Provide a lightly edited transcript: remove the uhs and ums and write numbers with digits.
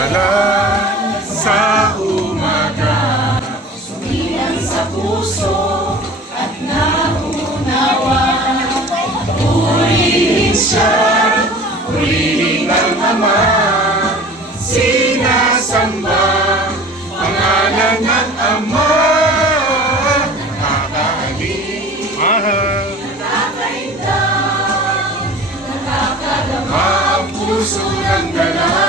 Alala sa umaga, Sumilang sa puso at naunawa. Purihin siya, purihin ng Ama, sinasamba pangalan ng Ama. Nakakahalin, mahal, nakakainda, nakakalama ang puso ng dala.